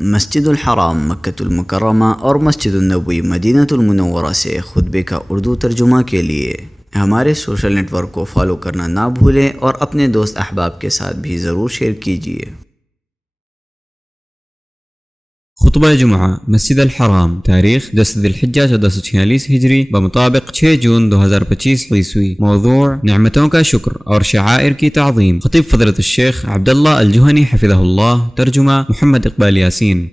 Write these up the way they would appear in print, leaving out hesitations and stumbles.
مسجد الحرام مکۃ المکرمہ اور مسجد النبوی مدینہ المنورہ سے خطبے کا اردو ترجمہ کے لیے ہمارے سوشل نیٹ ورک کو فالو کرنا نہ بھولیں اور اپنے دوست احباب کے ساتھ بھی ضرور شیئر کیجیے۔ خطبہ جمعہ مسجد الحرام، تاریخ 10 ذی الحجہ 1446 ہجری بمطابق 6 جون 2025 عیسوی۔ موضوع نعمتوں کا شکر اور شعائر کی تعظیم۔ خطیب فضیلت الشیخ عبداللہ الجوہنی حفظہ اللہ، ترجمہ محمد اقبال یاسین۔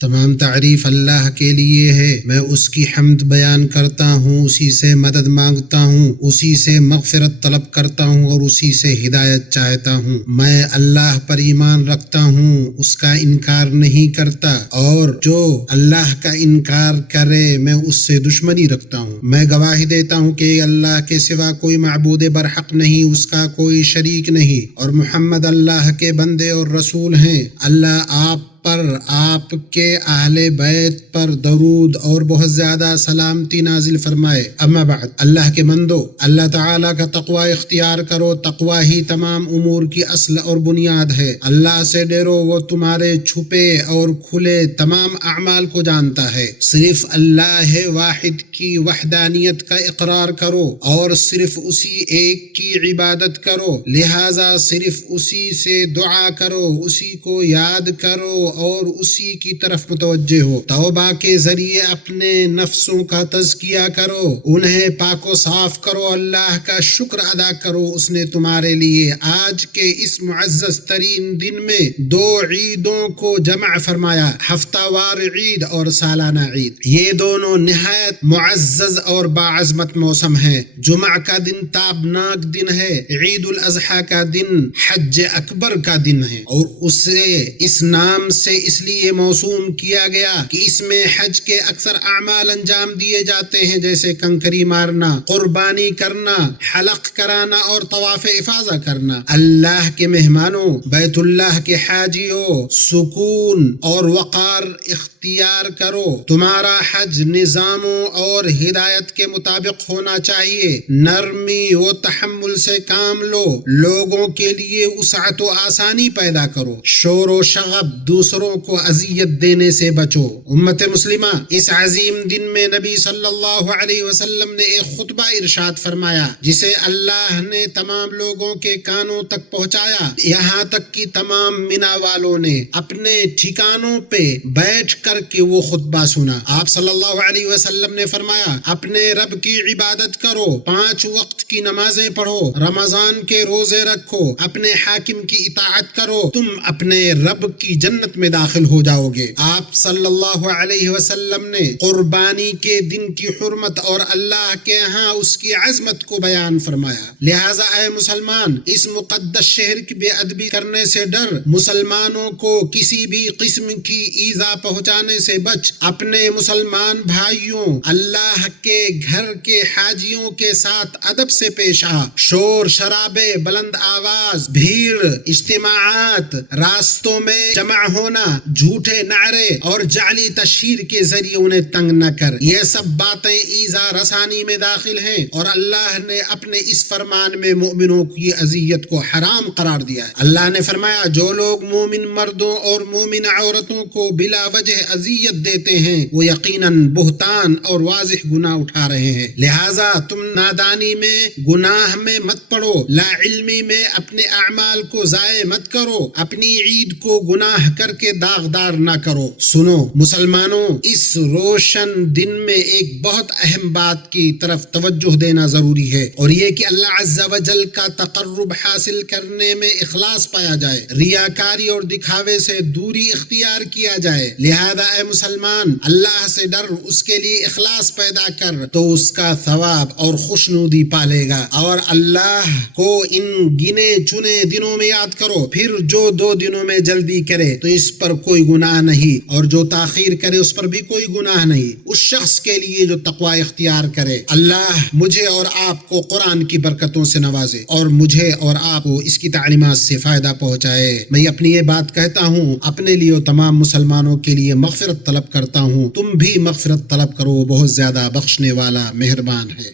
تمام تعریف اللہ کے لیے ہے، میں اس کی حمد بیان کرتا ہوں، اسی سے مدد مانگتا ہوں، اسی سے مغفرت طلب کرتا ہوں اور اسی سے ہدایت چاہتا ہوں۔ میں اللہ پر ایمان رکھتا ہوں، اس کا انکار نہیں کرتا، اور جو اللہ کا انکار کرے میں اس سے دشمنی رکھتا ہوں۔ میں گواہی دیتا ہوں کہ اللہ کے سوا کوئی معبود برحق نہیں، اس کا کوئی شریک نہیں، اور محمد اللہ کے بندے اور رسول ہیں۔ اللہ آپ پر، آپ کے اہل بیت پر درود اور بہت زیادہ سلامتی نازل فرمائے۔ اما بعد، اللہ کے بندو، اللہ تعالیٰ کا تقوی اختیار کرو، تقوی ہی تمام امور کی اصل اور بنیاد ہے۔ اللہ سے ڈرو، وہ تمہارے چھپے اور کھلے تمام اعمال کو جانتا ہے۔ صرف اللہ واحد کی وحدانیت کا اقرار کرو اور صرف اسی ایک کی عبادت کرو، لہذا صرف اسی سے دعا کرو، اسی کو یاد کرو اور اسی کی طرف متوجہ ہو۔ توبہ کے ذریعے اپنے نفسوں کا تزکیہ کرو، انہیں پاک و صاف کرو، اللہ کا شکر ادا کرو، اس نے تمہارے لیے آج کے اس معزز ترین دن میں 2 عیدوں کو جمع فرمایا، ہفتہ وار عید اور سالانہ عید۔ یہ دونوں نہایت معزز اور باعظمت موسم ہیں۔ جمعہ کا دن تابناک دن ہے، عید الاضحیٰ کا دن حج اکبر کا دن ہے، اور اسے اس نام سے اس لیے موسوم کیا گیا کہ اس میں حج کے اکثر اعمال انجام دیے جاتے ہیں، جیسے کنکری مارنا، قربانی کرنا، حلق کرانا اور طواف افاضہ کرنا۔ اللہ کے مہمانوں، بیت اللہ کے حاجیوں، سکون اور وقار اختیار کرو۔ تمہارا حج نظاموں اور ہدایت کے مطابق ہونا چاہیے۔ نرمی و تحمل سے کام لو، لوگوں کے لیے وسعت و آسانی پیدا کرو، شور و شغب دوسروں کو اذیت دینے سے بچو۔ امت مسلمہ، اس عظیم دن میں نبی صلی اللہ علیہ وسلم نے ایک خطبہ ارشاد فرمایا جسے اللہ نے تمام لوگوں کے کانوں تک پہنچایا، یہاں تک کہ تمام مینا والوں نے اپنے ٹھکانوں پہ بیٹھ کر کے وہ خطبہ سنا۔ آپ صلی اللہ علیہ وسلم نے فرمایا، اپنے رب کی عبادت کرو، 5 وقت کی نمازیں پڑھو، رمضان کے روزے رکھو، اپنے حاکم کی اطاعت کرو، تم اپنے رب کی جنت میں داخل ہو جاؤ گے۔ آپ صلی اللہ علیہ وسلم نے قربانی کے دن کی حرمت اور اللہ کے ہاں اس کی عظمت کو بیان فرمایا۔ لہٰذا اے مسلمان، اس مقدس شہر کی بے ادبی کرنے سے ڈر، مسلمانوں کو کسی بھی قسم کی ایذا پہنچانے سے بچ، اپنے مسلمان بھائیوں، اللہ کے گھر کے حاجیوں کے ساتھ ادب سے پیش آ۔ شور شرابے، بلند آواز، بھیڑ، اجتماعات، راستوں میں جمع ہونا، جھوٹے نعرے اور جعلی تشہیر کے ذریعے انہیں تنگ نہ کر، یہ سب باتیں ایذا رسانی میں داخل ہیں، اور اللہ نے اپنے اس فرمان میں مومنوں کی اذیت کو حرام قرار دیا ہے۔ اللہ نے فرمایا، جو لوگ مومن مردوں اور مومن عورتوں کو بلا وجہ اذیت دیتے ہیں وہ یقیناً بہتان اور واضح گناہ اٹھا رہے ہیں، لہٰذا تم نادانی میں گناہ میں مت پڑو، لا علمی میں اپنے اعمال کو ضائع مت کرو، اپنی عید کو گناہ کر کے داغدار نہ کرو۔ سنو مسلمانوں، اس روشن دن میں ایک بہت اہم بات کی طرف توجہ دینا ضروری ہے، اور یہ کہ اللہ عز و جل کا تقرب حاصل کرنے میں اخلاص پایا جائے، ریاکاری اور دکھاوے سے دوری اختیار کیا جائے۔ لہذا اے مسلمان، اللہ سے ڈر، اس کے لیے اخلاص پیدا کر تو اس کا ثواب اور خوشنودی پالے گا، اور اللہ کو ان گنے چنے دنوں میں یاد کرو، پھر جو 2 دنوں میں جلدی کرے تو اس پر کوئی گناہ نہیں، اور جو تاخیر کرے اس پر بھی کوئی گناہ نہیں، اس شخص کے لیے جو تقوی اختیار کرے۔ اللہ مجھے اور آپ کو قرآن کی برکتوں سے نوازے، اور مجھے اور آپ کو اس کی تعلیمات سے فائدہ پہنچائے۔ میں اپنی یہ بات کہتا ہوں، اپنے لیے اور تمام مسلمانوں کے لیے مغفرت طلب کرتا ہوں، تم بھی مغفرت طلب کرو، بہت زیادہ بخشنے والا مہربان ہے۔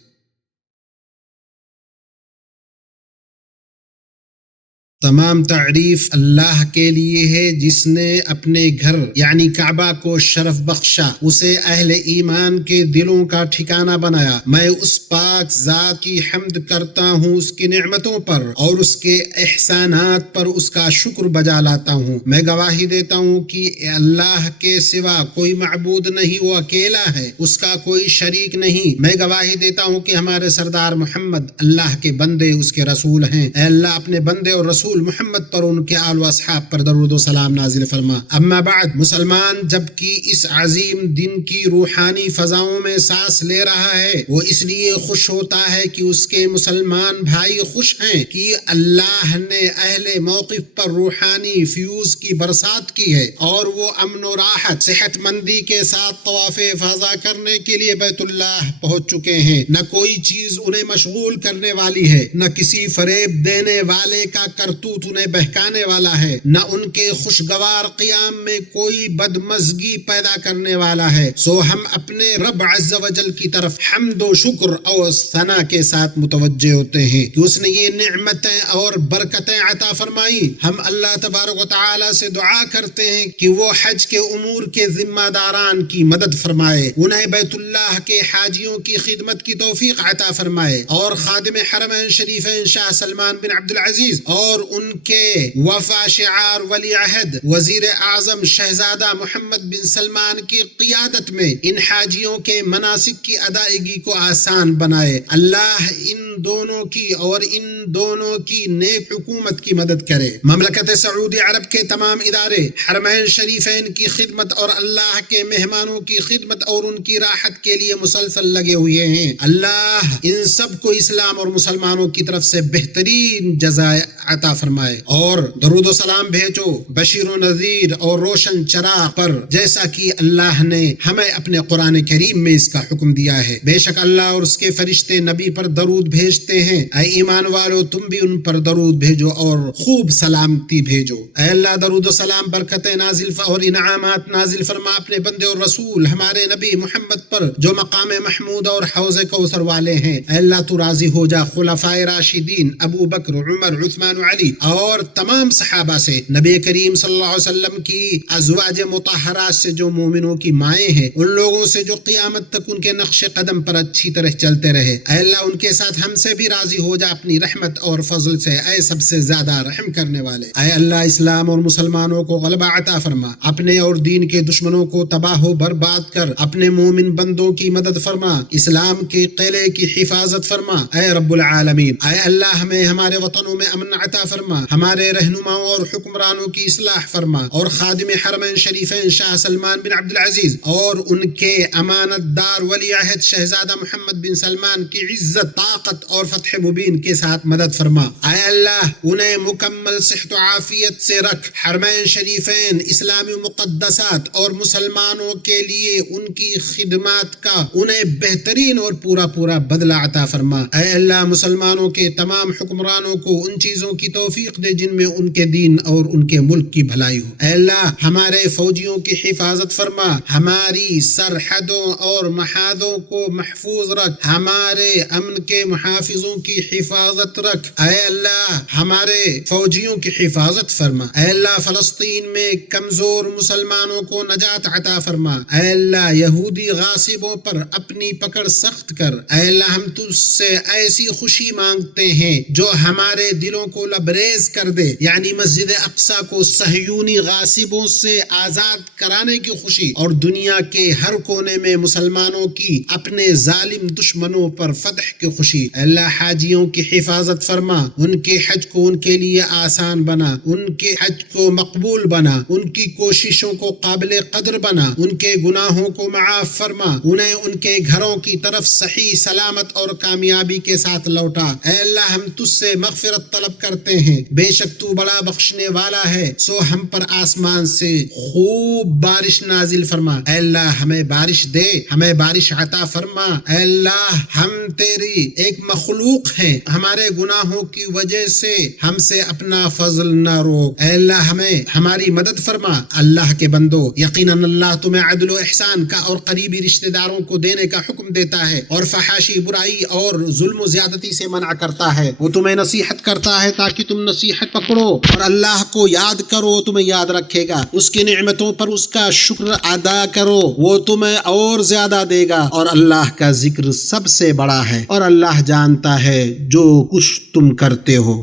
تمام تعریف اللہ کے لیے ہے جس نے اپنے گھر یعنی کعبہ کو شرف بخشا، اسے اہل ایمان کے دلوں کا ٹھکانہ بنایا۔ میں اس پاک ذات کی حمد کرتا ہوں اس کی نعمتوں پر اور اس کے احسانات پر اس کا شکر بجا لاتا ہوں۔ میں گواہی دیتا ہوں کہ اللہ کے سوا کوئی معبود نہیں، وہ اکیلا ہے، اس کا کوئی شریک نہیں۔ میں گواہی دیتا ہوں کہ ہمارے سردار محمد اللہ کے بندے اس کے رسول ہیں۔ اے اللہ اپنے بندے اور رسول محمد پر، ان کے آل و اصحاب پر درود و سلام نازل فرما۔ اما بعد، مسلمان جب کہ اس عظیم دن کی روحانی فضاؤں میں سانس لے رہا ہے، وہ اس لیے خوش ہوتا ہے کہ اس کے مسلمان بھائی خوش ہیں کہ اللہ نے اہل موقف پر روحانی فیوز کی برسات کی ہے اور وہ امن و راحت صحت مندی کے ساتھ طواف افاضہ کرنے کے لیے بیت اللہ پہنچ چکے ہیں۔ نہ کوئی چیز انہیں مشغول کرنے والی ہے، نہ کسی فریب دینے والے کا کرتوت انہیں بہکانے والا ہے، نہ ان کے خوشگوار قیام میں کوئی بدمزگی پیدا کرنے والا ہے۔ سو ہم اپنے رب عز و جل کی طرف حمد و شکر اور ثنا کے ساتھ متوجہ ہوتے ہیں کہ اس نے یہ نعمتیں اور برکتیں عطا فرمائی۔ ہم اللہ تبارک و تعالی سے دعا کرتے ہیں کہ وہ حج کے امور کے ذمہ داران کی مدد فرمائے، انہیں بیت اللہ کے حاجیوں کی خدمت کی توفیق عطا فرمائے، اور خادم حرمین شریفین شاہ سلمان بن عبد العزیز اور ان کے وفا شعار ولی عہد وزیر اعظم شہزادہ محمد بن سلمان کی قیادت میں ان حاجیوں کے مناسک کی ادائیگی کو آسان بنائے۔ اللہ ان دونوں کی اور ان دونوں کی نیک حکومت کی مدد کرے۔ مملکت سعودی عرب کے تمام ادارے حرمین شریفین کی خدمت اور اللہ کے مہمانوں کی خدمت اور ان کی راحت کے لیے مسلسل لگے ہوئے ہیں۔ اللہ ان سب کو اسلام اور مسلمانوں کی طرف سے بہترین جزائے عطا فرمائے، اور درود و سلام بھیجو بشیر و نذیر اور روشن چراغ پر، جیسا کہ اللہ نے ہمیں اپنے قرآن کریم میں اس کا حکم دیا ہے۔ بے شک اللہ اور اس کے فرشتے نبی پر درود بھیجتے ہیں۔ اے ایمان والو تم بھی ان پر درود بھیجو اور خوب سلامتی بھیجو۔ اے اللہ درود و سلام برکتیں نازل اور انعامات نازل فرما اپنے بندے اور رسول ہمارے نبی محمد پر جو مقام محمود اور حوض کوثر والے ہیں۔ اے اللہ تو راضی ہو جا خلفائے راشدین ابو بکر، عمر، عثمان و علی اور تمام صحابہ سے، نبی کریم صلی اللہ علیہ وسلم کی ازواج مطہرات سے جو مومنوں کی مائیں ہیں، ان لوگوں سے جو قیامت تک ان کے نقش قدم پر اچھی طرح چلتے رہے۔ اے اللہ ان کے ساتھ ہم سے بھی راضی ہو جا اپنی رحمت اور فضل سے، اے سب سے زیادہ رحم کرنے والے۔ اے اللہ اسلام اور مسلمانوں کو غلبہ عطا فرما، اپنے اور دین کے دشمنوں کو تباہ و برباد کر اپنے مومن بندوں کی مدد فرما، اسلام کے قلعے کی حفاظت فرما اے رب العالمین۔ اے اللہ ہمیں ہمارے وطنوں میں امن عطا فرما، ہمارے رہنماؤں اور حکمرانوں کی اصلاح فرما، اور خادم حرمین شریفین شاہ سلمان بن عبد العزیز اور ان کے امانت دار ولی عہد شہزادہ محمد بن سلمان کی عزت، طاقت اور فتح مبین کے ساتھ مدد فرما۔ اے اللہ انہیں مکمل صحت و عافیت سے رکھ، حرمین شریفین اسلامی مقدسات اور مسلمانوں کے لیے ان کی خدمات کا انہیں بہترین اور پورا بدلہ عطا فرما۔ اے اللہ مسلمانوں کے تمام حکمرانوں کو ان چیزوں کی توفیق دے جن میں ان کے دین اور ان کے ملک کی بھلائی ہو۔ اے اللہ ہمارے فوجیوں کی حفاظت فرما، ہماری سرحدوں اور محاذوں کو محفوظ رکھ، ہمارے امن کے محافظوں کی حفاظت رکھ۔ اے اللہ ہمارے فوجیوں کی حفاظت فرما۔ اے اللہ فلسطین میں کمزور مسلمانوں کو نجات عطا فرما۔ اے اللہ یہودی غاصبوں پر اپنی پکڑ سخت کر۔ اے اللہ ہم تجھ سے ایسی خوشی مانگتے ہیں جو ہمارے دلوں کو لبریز کر دے، یعنی مسجد اقصی کو صہیونی غاصبوں سے آزاد کرانے کی خوشی، اور دنیا کے ہر کونے میں مسلمانوں کی اپنے ظالم دشمنوں پر فتح کی خوشی۔ اے اللہ حاجیوں کی حفاظت فرما، ان کے حج کو ان کے لیے آسان بنا، ان کے حج کو مقبول بنا، ان کی کوششوں کو قابل قدر بنا، ان کے گناہوں کو معاف فرما، انہیں ان کے گھروں کی طرف صحیح سلامت اور کامیابی کے ساتھ لوٹا۔ اے اللہ ہم تجھ سے مغفرت طلب کرتے ہیں، بے شک تو بڑا بخشنے والا ہے، سو ہم پر آسمان سے خوب بارش نازل فرما۔ اے اللہ ہمیں بارش دے، ہمیں بارش عطا فرما۔ اے اللہ ہم تیری ایک مخلوق ہیں، ہمارے گناہوں کی وجہ سے ہم سے اپنا فضل نہ روک، اے اللہ ہمیں ہماری مدد فرما۔ اللہ کے بندو، یقیناً اللہ تمہیں عدل و احسان کا اور قریبی رشتہ داروں کو دینے کا حکم دیتا ہے، اور فحاشی، برائی اور ظلم و زیادتی سے منع کرتا ہے۔ وہ تمہیں نصیحت کرتا ہے تاکہ تم نصیحت پکڑو، اور اللہ کو یاد کرو، تمہیں یاد رکھے گا۔ اس کی نعمتوں پر اس کا شکر ادا کرو، وہ تمہیں اور زیادہ دے گا، اور اللہ کا ذکر سب سے بڑا ہے، اور اللہ جانتا ہے جو کچھ تم کرتے ہو۔